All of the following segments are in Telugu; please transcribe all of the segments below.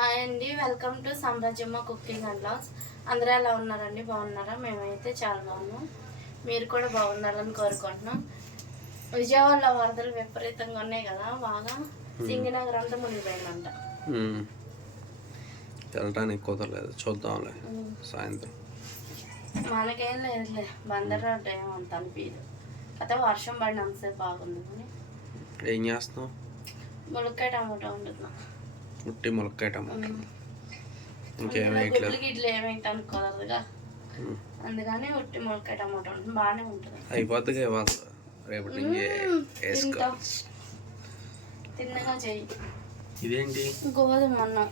హాయ్ అండి, welcome to Samrajyamma cooking and blogs. అందరూ ఎలా ఉన్నారండి? బాగున్నారా? మేమైతే చాలా బాగున్నాం. మీరు కూడా బాగున్నారని కోరుకుంటున్నాం. విజయవాడలో వరదలు విపరీతంగా ఉన్నాయి కదా, బాగా సింగనగర్ అంతా మునిగిపోయిందంట. వెళ్ళటానికి కుదరలేదు, చూద్దాంలే సాయంత్రం. మనకేం లేదులే, బందర్ రోడ్డు ఏమంత అనిపించదు. అయితే వర్షం పడినంతసేపు బాగుంది. ఏం చేస్తున్నావు? ములక్కాయ టమాటా వండుతున్నా. ఉట్టి ములక్కాయ టమాటా, గుడ్లు గిడ్లు ఏమైతే అనుకోదలుగా, అందుకని ఉట్టి ములక్కాయ టమాటా ఉంటుంది, బాగానే ఉంటుంది. అయిపోద్దిగా ఇవాళ, రేపటి తిన్నగా చెయ్యి. ఇదేంటి? గోధుమ అన్నం.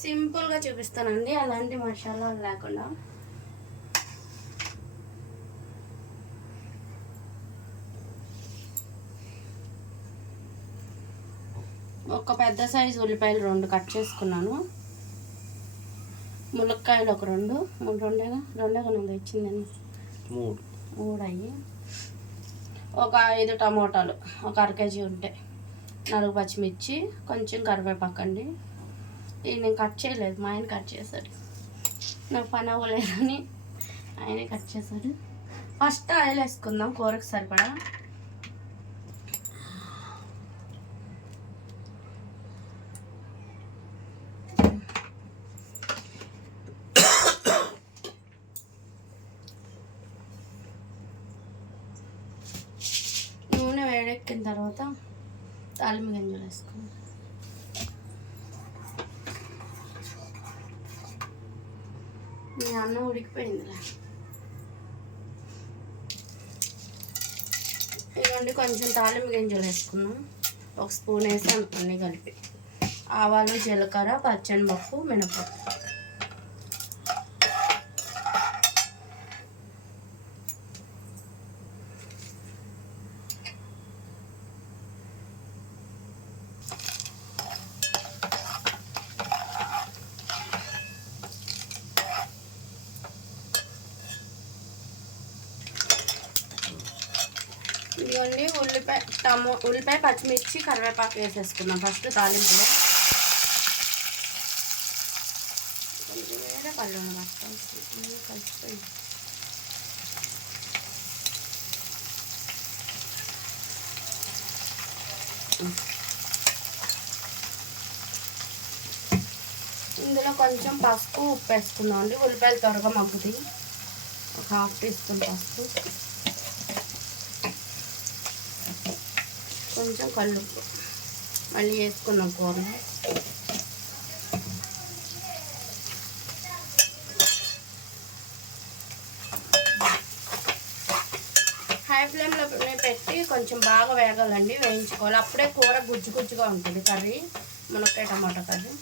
సింపుల్గా చూపిస్తానండి, అలాంటి మసాలాలు లేకుండా. ఒక పెద్ద సైజు ఉల్లిపాయలు 2 కట్ చేసుకున్నాను. ములక్కాయలు ఒక 2 రెండే కొనండి ఇచ్చిందండి, 3 అయ్యి. ఒక 5 టమోటాలు, ఒక 1/2 కేజీ ఉంటాయి. 4 పచ్చిమిర్చి, కొంచెం కరివేపాకు అండి. ఇది నేను కట్ చేయలేదు, మా ఆయన కట్ చేశాడు. నాకు పని అవ్వలేదని ఆయనే కట్ చేశాడు. ఫస్ట్ ఆయిల్ వేసుకుందాం కూరకు సరిపడా. నూనె వేడెక్కిన తర్వాత తాలింపు గింజలు వేసుకుందాం. మీ అన్నం ఉడికిపోయిందిలే. ఇవ్వండి, కొంచెం తాలింపు గింజలు వేసుకున్నాం. 1 స్పూన్ వేసి అన్నీ కలిపి. ఆవాలు, జీలకర్ర, పచ్చెనపప్పు, మినపప్పు. ఇదిగోండి, ఉల్లిపాయ, పచ్చిమిర్చి, కరివేపాకు వేసేసుకున్నాం ఫస్ట్ తాలింపులో. కొంచెం వేరే పళ్ళు కలిసిపోయి. ఇందులో కొంచెం పసుపు, ఉప్పు వేసుకుందాం అండి. ఉల్లిపాయలు త్వరగా మగ్గుతాయి. ఒక 1/2 టీ స్పూన్ పసుపు, కొంచెం కల్లుప్పు మళ్ళీ వేసుకున్నాం కూరలో. హై ఫ్లేమ్లో పెట్టి కొంచెం బాగా వేగాలండి, వేయించుకోవాలి. అప్పుడే కూర గుజ్జు గుజ్జుగా ఉంటుంది కర్రీ, మునక్కాయ టమాటా కర్రీ.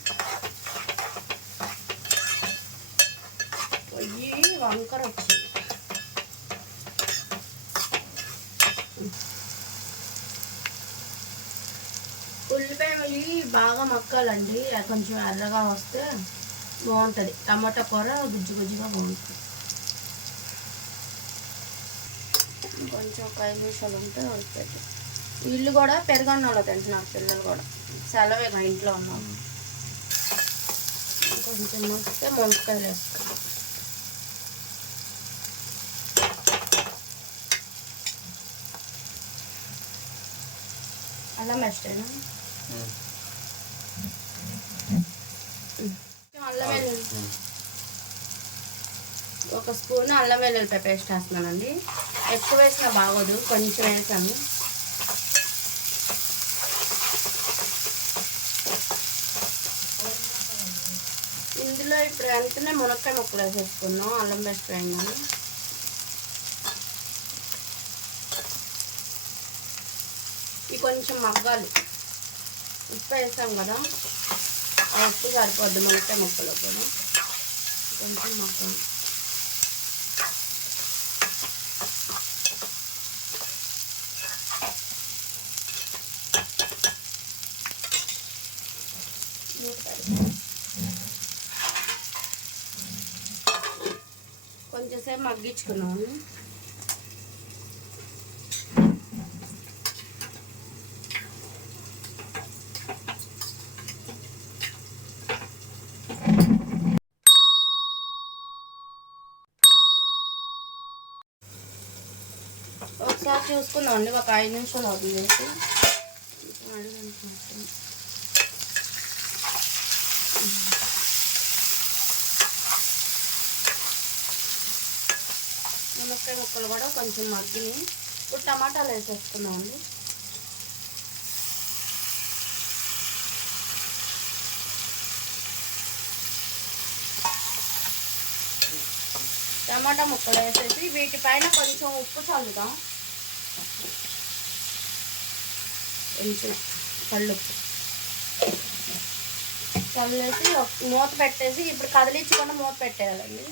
పొయ్యి వంకర వచ్చింది. ఉల్లిపాయలు బాగా మక్కాలండి, కొంచెం ఎర్రగా వస్తే బాగుంటుంది. టమాటా కూర గుజ్జు గుజ్జుగా బాగుంటుంది. కొంచెం ఒక 5 నిమిషాలు ఉంటే అవుతుంది. వీళ్ళు కూడా పెరుగన్నంలో తింటున్నారు, పిల్లలు కూడా. సెలవేగా ఇంట్లో ఉన్నాం. కొంచెం మగ్గితే మునక్కాయలు వేసుకోవాలి. అల్లం వేస్తేనా? అల్లం వెల్లుల్లి, 1 స్పూన్ అల్లం వెల్లుల్లిపాయ పేస్ట్ వేస్తున్నానండి. ఎక్కువ వేసినా బాగోదు, కొంచెం వేసాను. ఇందులో ఇప్పుడు వెంటనే మునక్కాయ ముక్కలు వేసేసుకున్నాం. అల్లం పేస్ట్ వేయండి. ఇవి కొంచెం మగ్గాలి. ఉప్పు వేసాం కదా, ఆ ఉప్పు సరిపోద్ది మునక్కాయ ముక్కలో కూడా. కొంచెం మగ్గాలి. కొంచెంసేపు మగ్గించుకున్నాము. ఒకసారి చూసుకుందామండి, ఒక 5 నిమిషాలు వదిలేసి. మునక్కాయ ముక్కలు కూడా కొంచెం మగ్గినాయి. ఇప్పుడు టమాటాలు వేసేసుకున్నామండి. టమాటా ముక్కలు వేసేసి వీటిపైన కొంచెం ఉప్పు చల్లుదాం. కొంచెం కళ్ళుప్పు చల్లేసి మూత పెట్టేసి ఇప్పుడు కదిలించకుండా మూత పెట్టేయాలండి.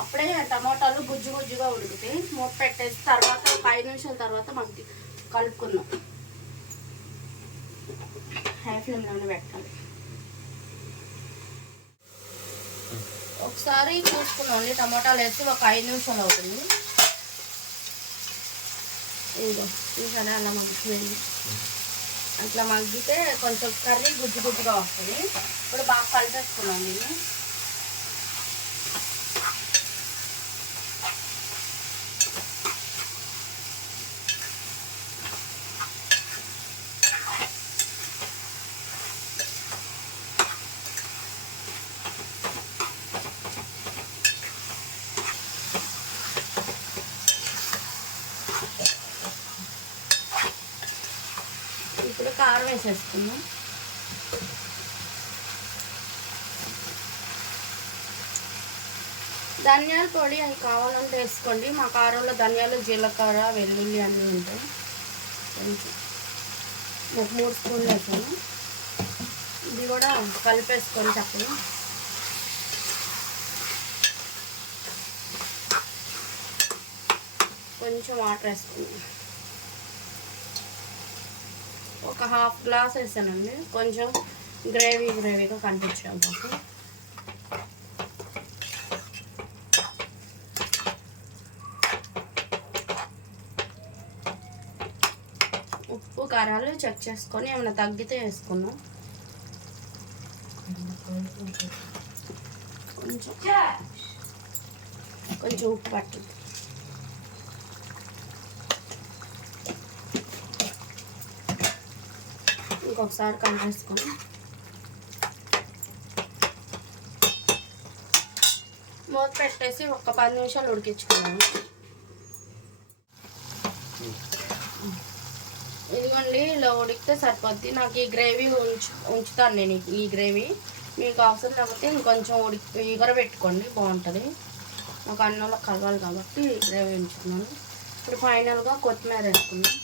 అప్పుడే టమాటాలు గుజ్జు గుజ్జుగా ఉడుకుతాయి. మూత పెట్టేసి తర్వాత 5 నిమిషాల తర్వాత మనకి కలుపుకుందాం. హై ఫ్లేమ్లోనే పెట్టాలి. ఒకసారి చూసుకున్నాండి, టమాటాలు వేసి ఒక 5 నిమిషాలు అవుతుంది. ఇదిగో చూసానే అలా మగ్గిపోయింది. అట్లా మగ్గితే కొంచెం కర్రీ గుజ్జు గుజ్జుగా వస్తుంది. ఇప్పుడు బాగా కలిపేసుకున్నాం దీన్ని. ఇప్పుడు కారం వేసేసుకుందాం. ధనియాల పొడి అవి కావాలంటే వేసుకోండి. మా కారంలో ధనియాలు, జీలకర్ర, వెల్లుల్లి అన్నీ ఉంటాయి. కొంచెం ఒక 3 స్పూన్లు వేసాను. ఇది కూడా కలిపేసుకొని చక్కగా కొంచెం వాటర్ వేసుకుందాం. ఒక 1/2 గ్లాస్ వేసానండి. కొంచెం గ్రేవీగా కనిపించాం మాకు. ఉప్పు కారాలు చెక్ చేసుకొని ఏమైనా తగ్గితే వేసుకున్నాం. కొంచెం ఉప్పు పట్టింది. ఇంకొకసారి కలిపేసుకొని మూత పెట్టేసి ఒక 10 నిమిషాలు ఉడికించుకున్నాను. ఇదిగోండి, ఇలా ఉడికితే సరిపోద్ది. నాకు ఈ గ్రేవీ ఉంచుతాను నేను. ఈ గ్రేవీ మీకు అవసరం లేకపోతే ఇంకొంచెం ఈగర పెట్టుకోండి, బాగుంటుంది. నాకు అన్నంలో కలవాలి కాబట్టి గ్రేవీ ఉంచుకున్నాను. ఇప్పుడు ఫైనల్గా కొత్తిమీర వేసుకున్నాను.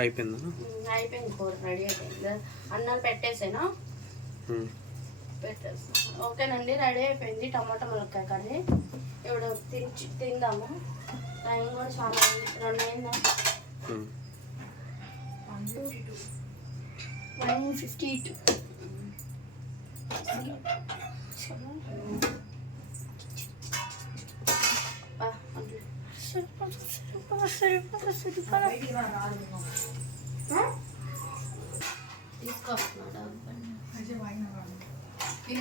అయిపోయిందా? అయిపోయింది, కూర రెడీ అయిపోయింది. అన్నం పెట్టేసాను. ఓకేనండి, రెడీ అయిపోయింది టమాటా మునక్కాయ కర్రీ. ఇప్పుడు తిందాము. టైం కూడా చాలా 2 అయిందా? 1:52. తీసుకొస్తున్నాడు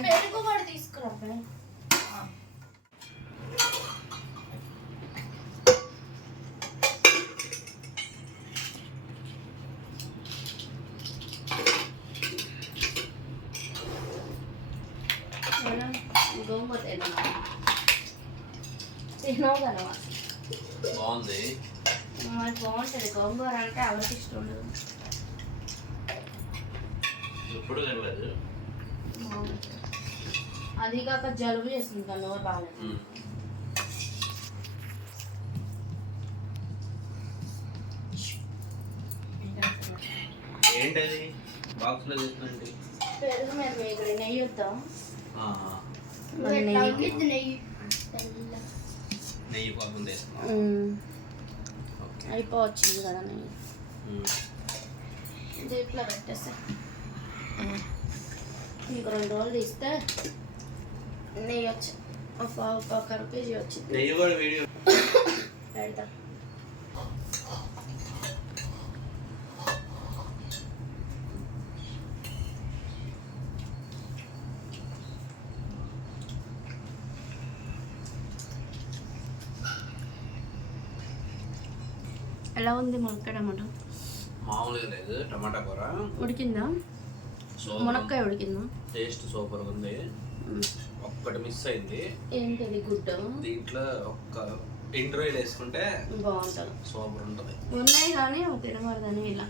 పెరుగు కూడా తీసుకురా. గోంగూర తినవు కదా, బాగుంది. మరి బాగుంటుంది. గోంగూర అంటే ఎవరికి ఇష్టం ఉండదు. ఎప్పుడు తినలేదు. అది కాక జలుబు చేస్తుంది కదా, నోరు బాగాలేదు. ఏంటది బాక్స్లో చేసినండి? పెరుగు మీద మేగడ నెయ్యి వద్దా? నెయ్యి కోసం చేస్తున్నాం. అయిపోవచ్చింది కదా నెయ్యి. దీంట్లో పెట్టేస్తా. ఇంక 2 రోజులు తీస్తే నెయ్యి వచ్చి ఒక కేజీ వచ్చింది. నెయ్యి కూడా వీడియో పెడతా. ఎలా ఉంది మునక్కాయ టమాటా? మామూలుగా లేదు, టమాటా కూర ఉడికిందా? మునక్కాయ ఉడికిందా? టేస్ట్ సూపర్ ఉంది. ఒక్కటి మిస్ అయింది. ఏంటది? గుడ్డ. దీంట్లో ఒక్క ఇంటర్వ్యూ వేసుకుంటే బాగుంటుంది, సూపర్ ఉంటుంది. ఉన్నాయి కానీ తినకూడదని ఇలా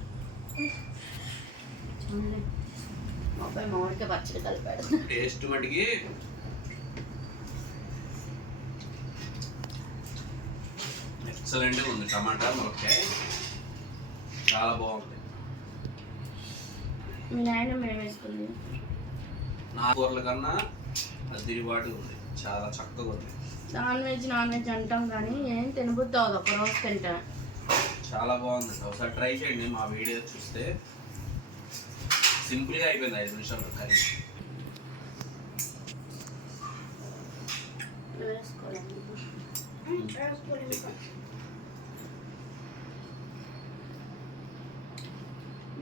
అబ్బాయి మామిడికాయ పచ్చడి కలిపాడు. టేస్ట్ మటుకి ఎక్సలెంట్గా ఉంది. టమాటా మునక్కాయ చాలా బాగుంది. మీ నాయన మేము వేసుకుంది. నా కూరల కన్నా అది తిరిగిబాటు ఉంది, చాలా చక్కగా ఉంది. నాన్ వెజ్ అంటాం కానీ ఏం తినబుద్ధి అవ్వదు, ఒక రోజు తింటా. చాలా బాగుందండి, ఒకసారి ట్రై చేయండి. మా వీడియో చూస్తే సింపుల్గా అయిపోయింది 5 నిమిషాల్లో కర్రీ.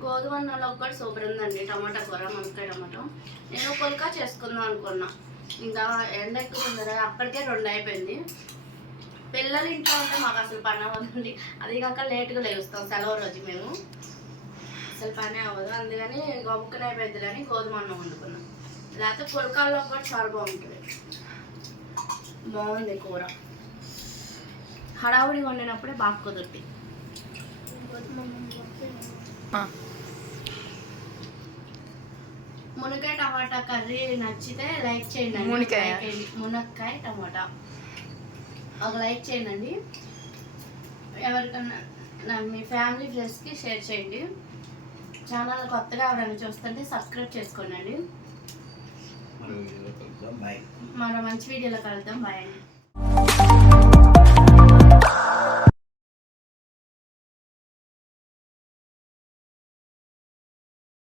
గోధుమ అన్నంలో ఒకటి సూపర్ ఉందండి టమాటా కూర, మునక్కాయ టమాటో. నేను పుల్కా చేసుకుందాం అనుకున్నా, ఇంకా ఎండ ఎక్కువ ఉంది కదా, అప్పటికే 2 అయిపోయింది. పిల్లలు ఇంట్లో ఉంటే మాకు అసలు పని అవ్వదండి. అది కాక లేట్గా లేస్తాం సెలవు రోజు, మేము అసలు పని అవ్వదు. అందుకని గొప్పకనే అయిపోయింది అని గోధుమ అన్నం వండుకున్నాం. లేకపోతే పుల్కాల్లో కూడా చాలా బాగుంటుంది. బాగుంది కూర, హడావుడి వండినప్పుడే బాగా కుదురుతుంది. మునక్కాయ టమాటా కర్రీ నచ్చితే లైక్ చేయండి. మునక్కాయ టమాటా ఒక లైక్ చేయండి. ఎవరికన్నా మీ ఫ్యామిలీ ఫ్రెండ్స్కి షేర్ చేయండి. ఛానల్ కొత్తగా ఎవరైనా చూస్తుంటే సబ్స్క్రైబ్ చేసుకోండి. మరో మంచి వీడియోలో కలుద్దాం. బాయ్ అండి.